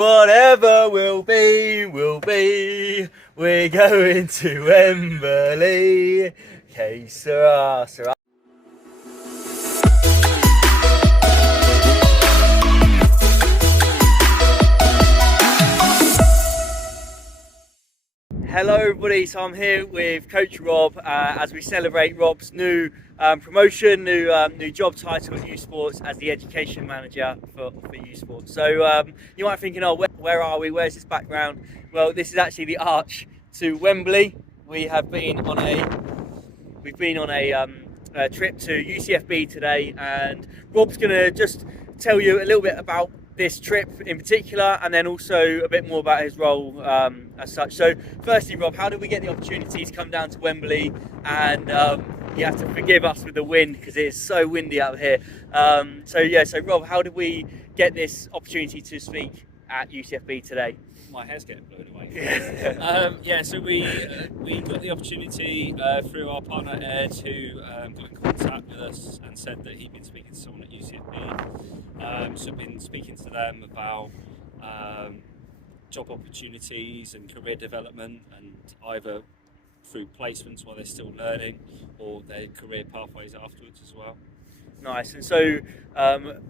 Whatever will be, will be. We're going to Wembley. Que sera, sera. Hello everybody, so I'm here with Coach Rob as we celebrate Rob's new promotion, new job title at U Sports as the Education Manager for U Sports. So you might be thinking, oh, where are we? Where's this background? Well, this is actually the Arch to Wembley. We've been on a trip to UCFB today, and Rob's going to just tell you a little bit about this trip in particular, and then also a bit more about his role as such. So firstly, Rob, how did we get the opportunity to come down to Wembley? And you have to forgive us with the wind because it is so windy out here. So Rob, how did we get this opportunity to speak at UCFB today? My hair's getting blown away. So we got the opportunity through our partner Ed, who got in contact with us and said that he'd been speaking to someone at UCFB. So I've been speaking to them about job opportunities and career development, and either through placements while they're still learning, or their career pathways afterwards as well. Nice. And so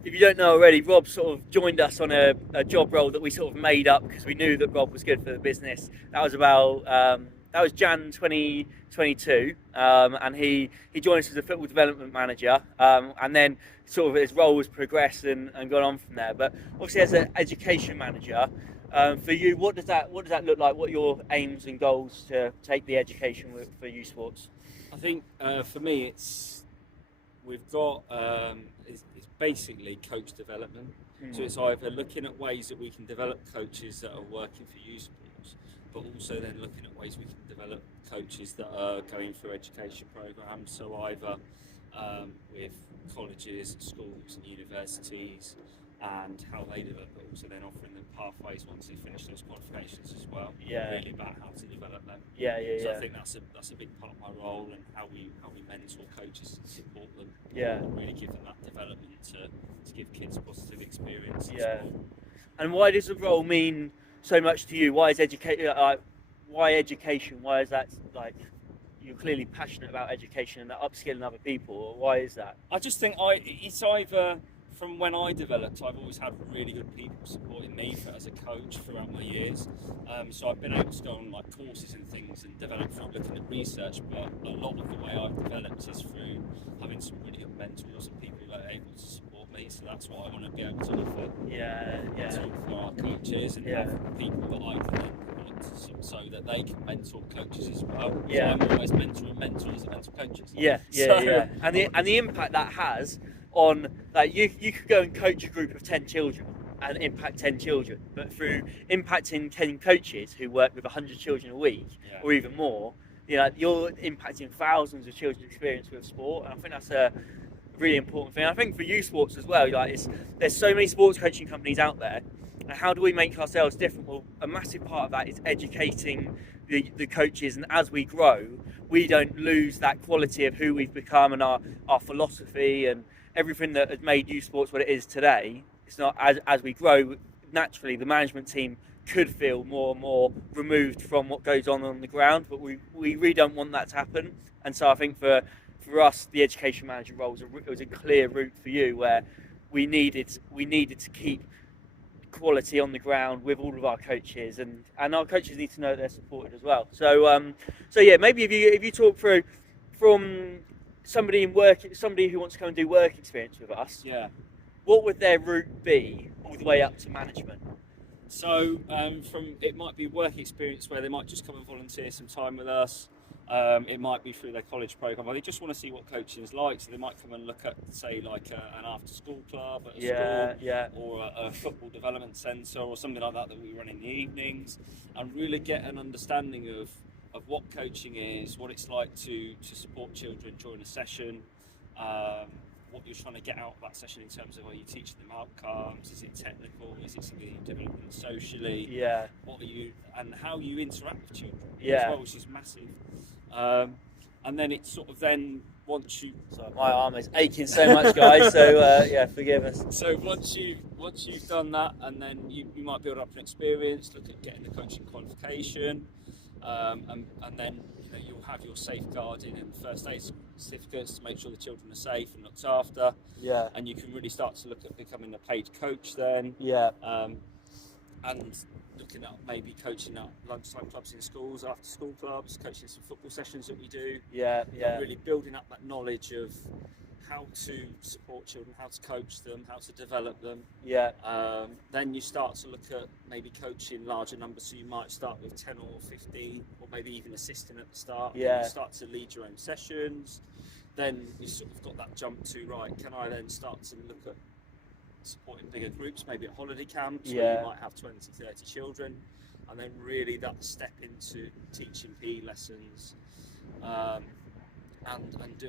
if you don't know already, Rob sort of joined us on a job role that we sort of made up because we knew that Rob was good for the business. That was about that was Jan 2022, and he joined us as a football development manager, and then sort of his role was progressed and gone on from there. But obviously as an education manager, for you, what does that look like? What are your aims and goals to take the education for U Sports? I think for me we've got it's basically coach development. So it's either looking at ways that we can develop coaches that are working for U Sports, but also then looking at ways we can develop coaches that are going through education programs. So either with colleges, schools and universities, and how they develop, but also then offering them pathways once they finish those qualifications as well. Yeah. Really about how to develop them. So I think that's a big part of my role, and how we mentor coaches and support them. Yeah. And really give them that development to give kids a positive experience. Yeah. And why does the role mean so much to you? Why is why education? Why is that like? You're clearly passionate about education and upskilling other people. Why is that? I just think it's either, from when I developed, I've always had really good people supporting me as a coach throughout my years. So I've been able to go on like courses and things and develop through looking at research, but a lot of the way I've developed is through having some really good mentors and people that are able to support me. So that's what I want to be able to offer. To our coaches and have people that I can then promote so that they can mentor coaches as well. So I'm always mentoring mentors and mentor coaches. And the impact that has on, like, you could go and coach a group of 10 children and impact 10 children, but through impacting 10 coaches who work with 100 children a week or even more, you're impacting thousands of children's experience with sport. And I think that's a really important thing. I think for U Sports as well, there's so many sports coaching companies out there, and how do we make ourselves different? Well, a massive part of that is educating the coaches, and as we grow, we don't lose that quality of who we've become and our philosophy and everything that has made U Sports what it is today. It's not, as we grow, naturally the management team could feel more and more removed from what goes on the ground, but we really don't want that to happen. And so I think for us, the education manager role was a clear route for you, where we needed to keep quality on the ground with all of our coaches, and our coaches need to know they're supported as well. So maybe if you talk through from somebody who wants to come and do work experience with us, what would their route be all the way up to management? So it might be work experience where they might just come and volunteer some time with us. It might be through their college program, or they just want to see what coaching is like. So they might come and look at, say, like an after-school club at a school, or a football development centre, or something like that we run in the evenings, and really get an understanding of what coaching is, what it's like to support children during a session, what you're trying to get out of that session in terms of, are you teaching them outcomes? Is it technical? Is it something you're developing socially? What are you, and how you interact with children as well, which is massive. And then it's sort of then once you Sorry, my arm is aching so much, guys. So yeah, forgive us. So once you've done that, and then you might build up an experience, look at getting the coaching qualification, and then you'll have your safeguarding and first aid certificates to make sure the children are safe and looked after. Yeah. And you can really start to look at becoming a paid coach then. Yeah. And looking at maybe coaching at lunchtime clubs in schools, after school clubs, coaching some football sessions that we do. Yeah. Yeah. And really building up that knowledge of how to support children, how to coach them, how to develop them. Yeah. Then you start to look at maybe coaching larger numbers, so you might start with 10 or 15, or maybe even assisting at the start. Yeah. Then you start to lead your own sessions. Then you sort of got that jump to, right, can I then start to look at supporting bigger groups, maybe at holiday camps, where you might have 20, 30 children, and then really that step into teaching PE lessons, and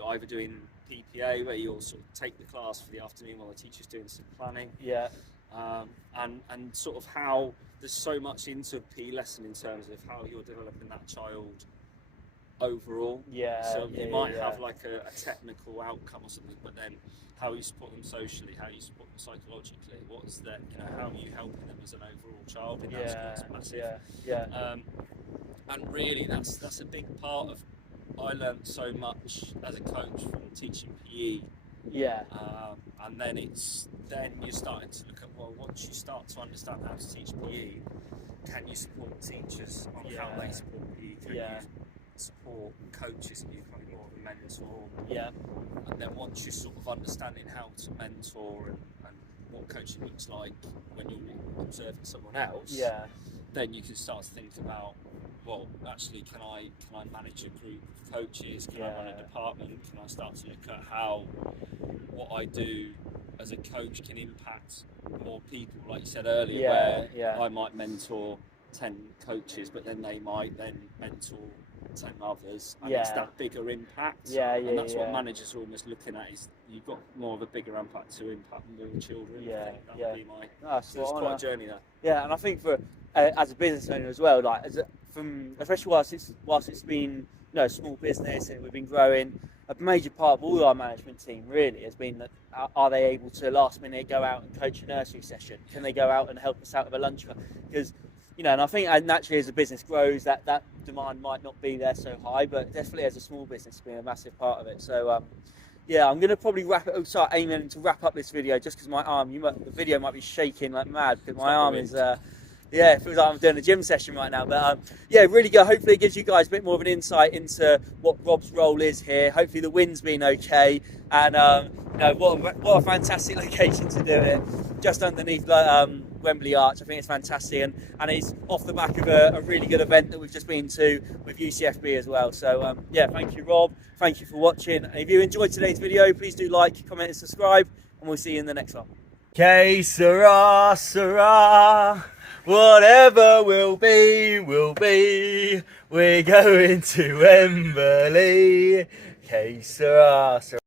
either doing PPA, where you'll sort of take the class for the afternoon while the teacher's doing some planning. Yeah. And sort of how there's so much into a PE lesson in terms of how you're developing that child overall. Yeah. So you might have like a technical outcome or something, but then how you support them socially, how you support them psychologically, what's their, how are you helping them as an overall child in that school? It's massive. Yeah. And really that's a big part of, I learned so much as a coach from teaching PE. Yeah. And then you're starting to look at, well, once you start to understand how to teach PE, can you support teachers on how they support PE? Can you support coaches and you become more of a mentor? Yeah. And then once you're sort of understanding how to mentor and what coaching looks like when you're observing someone else, then you can start to think about, well, actually, can I manage a group of coaches? Can I run a department? Can I start to look at how what I do as a coach can impact more people, like you said earlier, where I might mentor 10 coaches, but then they might then mentor 10 others, and it's that bigger impact. And that's what managers are almost looking at, is you've got more of a bigger impact to impact more children. I think that would be my... So it's quite a journey there. Yeah, and I think for as a business owner as well, like especially whilst it's been small business and we've been growing, a major part of all our management team really has been that are they able to last minute go out and coach a nursery session? Can they go out and help us out with a lunch club? Because and I think naturally as the business grows, that demand might not be there so high, but definitely as a small business, it's been a massive part of it. So I'm going to probably start aiming to wrap up this video, just because my arm, the video might be shaking like mad, because my arm is it feels like I'm doing a gym session right now. But really good. Hopefully it gives you guys a bit more of an insight into what Rob's role is here. Hopefully the wind's been okay, and what a fantastic location to do it, just underneath Wembley Arch. I think it's fantastic, and it's off the back of a really good event that we've just been to with UCFB as well. So thank you, Rob. Thank you for watching. And if you enjoyed today's video, please do like, comment and subscribe, and we'll see you in the next one. Que sera, sera. Whatever will be, will be. We're going to Wembley. Que sera, sera.